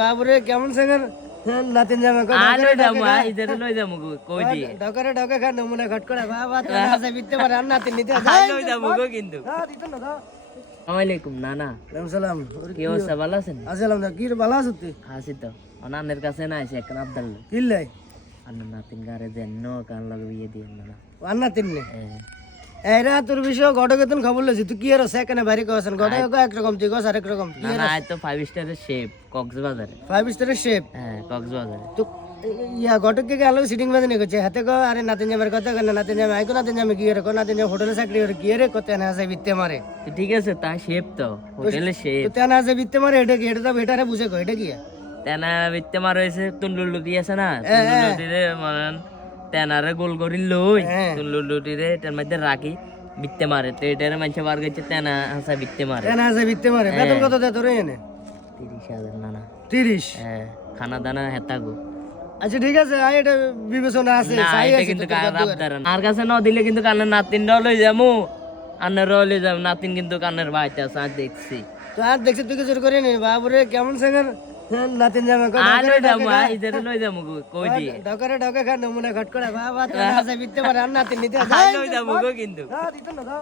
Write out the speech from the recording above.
বাবুরে কেমন সেঙ্গার নাতিন জামা কো আলো যামু ইদার লই যামু কই দি ডকরে ডকে খা নমুনা খট করে বাবা তো আছে বিতে পারে আর নাতিন নিতে আলো যামু গো কিন্তু হ্যাঁ দিত না দাও আসসালামু আলাইকুম নানা রাম সালাম কি অবস্থা ভালো আছেন আসসালাম না কি রে ভালো আছিস তুই আছি তো অনানের কাছে না আছে একখান আবদাল কিল্লাই আন্না নাতিন গারে দেন নো কান লাগে বিয়ে দিন না আর নাতিন নে এরা তোর বিষয় ঘটকে তুই খবর লইছি তুই কি আর সেখানে বাড়ি কইছেন ঘটকে একরকম তুই কস আরেক রকম না না আজ তো 5 স্টারের শেপ কক্সবাজারে 5 স্টারের শেপ হ্যাঁ কক্সবাজারে তো ইয়া ঘটকে গেল সিটিং বাজে নি কইছে হাতে কো আরে নাতিন জামের কথা কেন নাতিন জামে আইকো নাতিন জামে কি রে কো নাতিন জামে হোটেলে চাকরি করে কি রে কত না আছে বিতে মারে তো ঠিক আছে তা শেপ তো হোটেলে শেপ তো তেনা আছে বিতে মারে এটা কি এটা তো বেটারে বুঝে কো এটা কি তেনা বিত্তে মার হয়েছে তুলুলুটি আছে না তুলুলুটি রে মানে তেনারে গোল করি লই তুলুলুটি রে এটার মধ্যে রাখি বিত্তে মারে তো এটারে মানুষ বার গেছে তেনা হাসা বিত্তে মারে তেনা আছে বিতে মারে বেতন কত দে তোরে এনে 30,000 নানা 30 হ্যাঁ খানা দানা হেতা গো আচ্ছা ঠিক আছে আই এটা বিবেচনা আছে না চাই এটা আছে কিন্তু রাবদার আর কাছে ন দিলে কিন্তু কানের নাতিনটাও লই যামু আন্নারও লই যাম নাতিন কিন্তু কানের বাইতে আছে আজ দেখছি তো আর দেখছি তুই কিছু করে নি বাবুরে কেমন সেঙ্গার নাতিন জামা কো আলো যামু ইদার লই যামু কই দি ডকরে ডকে খা নমুনা খট করে বাবা তো আছে বিতে পারে আর নাতিন নিতে আলো যামু গো কিন্তু হ্যাঁ দিত না দাও